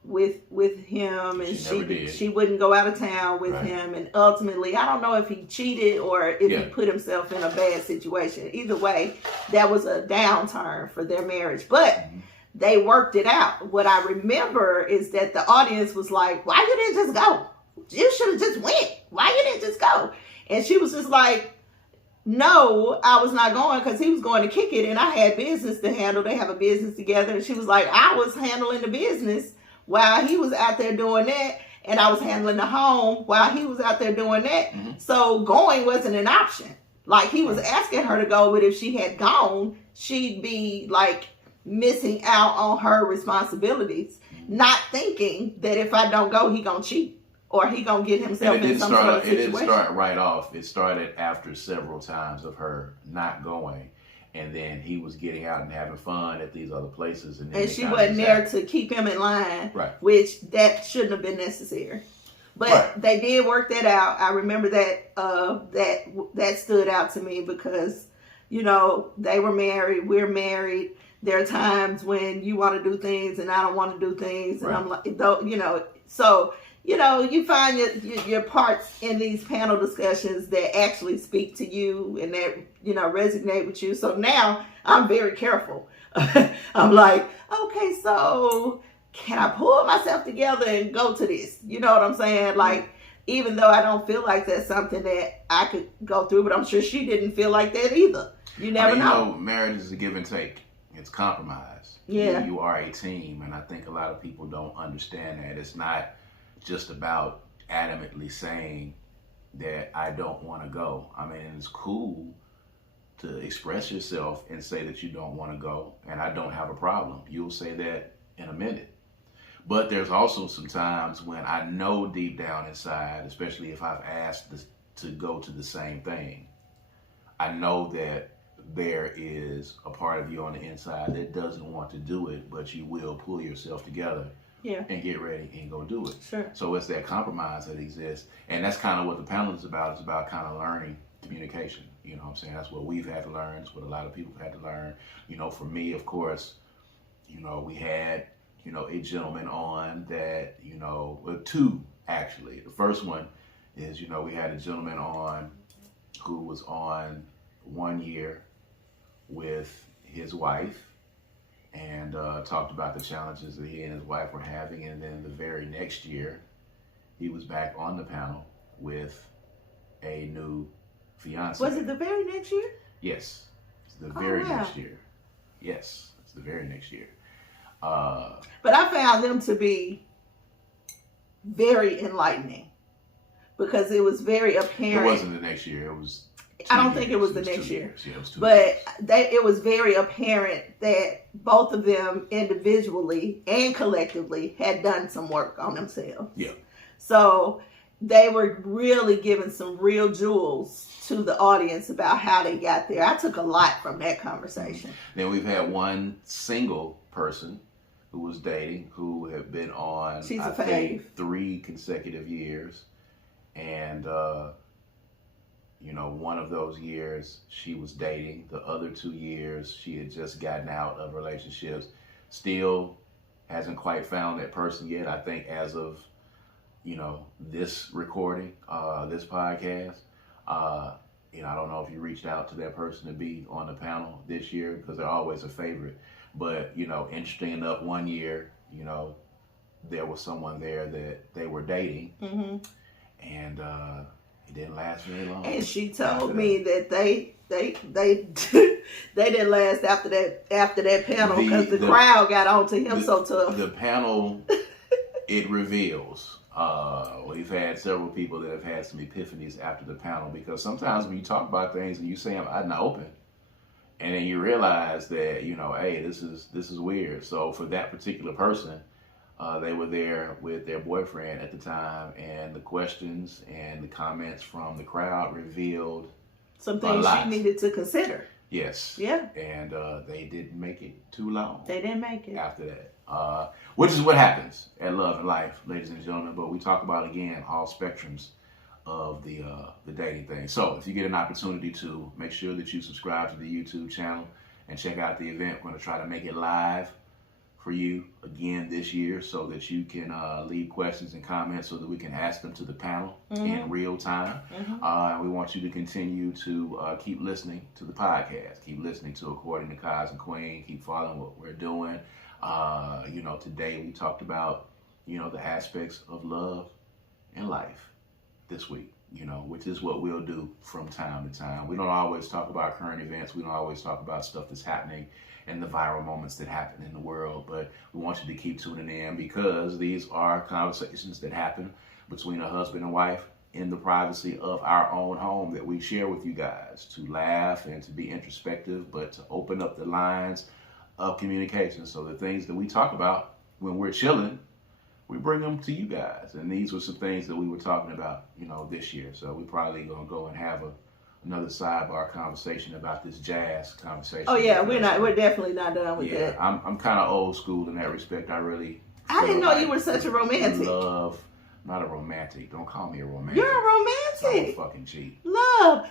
with him, and she wouldn't go out of town with him, and ultimately I don't know if he cheated or if he put himself in a bad situation. Either way, that was a downturn for their marriage, but they worked it out. What I remember is that the audience was like, why you didn't just go? You should have just went. Why you didn't just go? And she was just like, no, I was not going, because he was going to kick it and I had business to handle. They have a business together. And she was like, I was handling the business while he was out there doing that, and I was handling the home while he was out there doing that. So going wasn't an option. Like, he was asking her to go, but if she had gone, she'd be like missing out on her responsibilities, not thinking that if I don't go, he gonna cheat or he gonna get himself in some sort of situation. It didn't start right off. It started after several times of her not going. And then he was getting out and having fun at these other places. And she wasn't there to keep him in line, which that shouldn't have been necessary. But they did work that out. I remember that that stood out to me because, they were married. We're married. There are times when you want to do things and I don't want to do things. And I'm like, so, you find your parts in these panel discussions that actually speak to you and that, resonate with you. So now I'm very careful. I'm like, okay, so can I pull myself together and go to this? You know what I'm saying? Like, even though I don't feel like that's something that I could go through, but I'm sure she didn't feel like that either. You never know. Marriage is a give and take. It's compromise. Yeah. You are a team, and I think a lot of people don't understand that. It's not just about adamantly saying that I don't want to go. I mean, it's cool to express yourself and say that you don't want to go, and I don't have a problem. You'll say that in a minute. But there's also some times when I know deep down inside, especially if I've asked to go to the same thing, I know that there is a part of you on the inside that doesn't want to do it, but you will pull yourself together and get ready and go do it. Sure. So it's that compromise that exists. And that's kind of what the panel is about. It's about kind of learning communication. You know what I'm saying? That's what we've had to learn. It's what a lot of people have had to learn. For me, of course, we had, a gentleman on that, well, two actually. The first one is, we had a gentleman on who was on 1 year with his wife, and talked about the challenges that he and his wife were having. And then the very next year, he was back on the panel with a new fiance. Was it the very next year? Yes, it's the very next year. Yes, it's the very next year. But I found them to be very enlightening because it was very apparent. It wasn't the next year. It was. I don't think it was the next year. Yeah, it was 2 but years. it was very apparent that both of them individually and collectively had done some work on themselves. Yeah. So they were really giving some real jewels to the audience about how they got there. I took a lot from that conversation. Then we've had one single person who was dating, who had been on, She's I a fave. think, 3 consecutive years. And, one of those years she was dating. The other 2 years she had just gotten out of relationships. Still hasn't quite found that person yet. I think as of, this recording, this podcast, I don't know if you reached out to that person to be on the panel this year because they're always a favorite. But, interesting enough, one year, there was someone there that they were dating. Mm-hmm. And it didn't last very long. And she told me that they didn't last after that panel because the crowd got onto him so tough. The panel, it reveals. We've had several people that have had some epiphanies after the panel because sometimes when you talk about things and you say them out in the open, and then you realize that hey, this is weird. So for that particular person, they were there with their boyfriend at the time, and the questions and the comments from the crowd revealed some things she needed to consider. Yes. Yeah. And they didn't make it too long. They didn't make it. After that. Which is what happens at Love and Life, ladies and gentlemen. But we talk about, again, all spectrums of the dating thing. So if you get an opportunity to, make sure that you subscribe to the YouTube channel and check out the event. We're going to try to make it live for you again this year so that you can leave questions and comments so that we can ask them to the panel in real time. And we want you to continue to keep listening to the podcast. Keep listening to According to Kaz Queen. Keep following what we're doing. Today we talked about, the aspects of love and life this week, which is what we'll do from time to time. We don't always talk about current events. We don't always talk about stuff that's happening and the viral moments that happen in the world, but we want you to keep tuning in because these are conversations that happen between a husband and wife in the privacy of our own home that we share with you guys to laugh and to be introspective, but to open up the lines of communication. So the things that we talk about when we're chilling, we bring them to you guys. And these were some things that we were talking about, this year. So we're probably going to go and have another sidebar conversation about this jazz conversation. Oh yeah, we're definitely not done with that. I'm kind of old school in that respect. I didn't know you were such a romantic. Not a romantic. Don't call me a romantic. You're a romantic. I'm a fucking cheat. Love.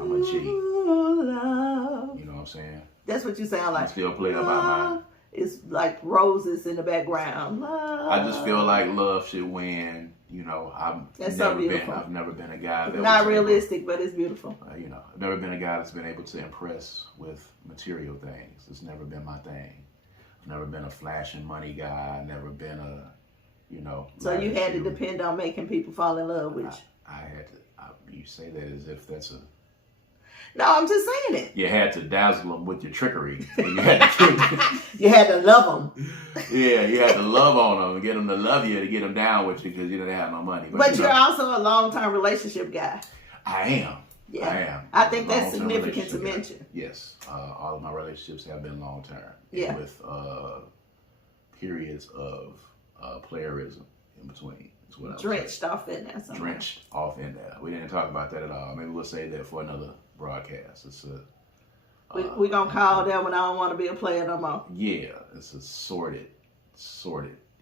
I'm a cheat. Love. You know what I'm saying? That's what you sound like. I still play about mine. It's like roses in the background. Love. I just feel like love should win. That's so beautiful. I've never been a guy that not realistic, but it's beautiful. I've never been a guy that's been able to impress with material things. It's never been my thing. I've never been a flashing money guy. I've never been a, So you had to depend on making people fall in love with you. I had to. You say that as if that's a. No, I'm just saying it. You had to dazzle them with your trickery. You had to love them. Yeah, you had to love on them and get them to love you to get them down with you because you didn't have no money. But you're also a long-term relationship guy. I am. Yeah. I am. I think that's significant to mention. Yes. All of my relationships have been long-term. Yeah. With periods of playerism in between. That's what Drenched off in there. Drenched off in there. We didn't talk about that at all. Maybe we'll save that for another broadcast. It's we're going to call that when I don't want to be a player no more. Yeah. It's a sordid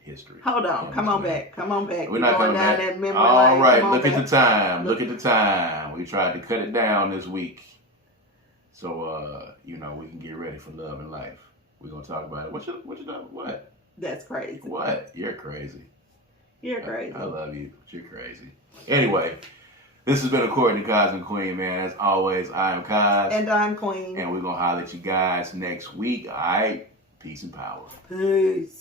history. Hold on. Come on back. We're not going down that memory All lane. right. Look at the time. Look at the time. We tried to cut it down this week. So, we can get ready for love and life. We're going to talk about it. What you doing? What? That's crazy. What? You're crazy. You're crazy. I love you, but you're crazy. Anyway, This has been According to Kaz Queen, man. As always, I am Kaz. And I'm Queen. And we're going to holler at you guys next week. All right? Peace and power. Peace.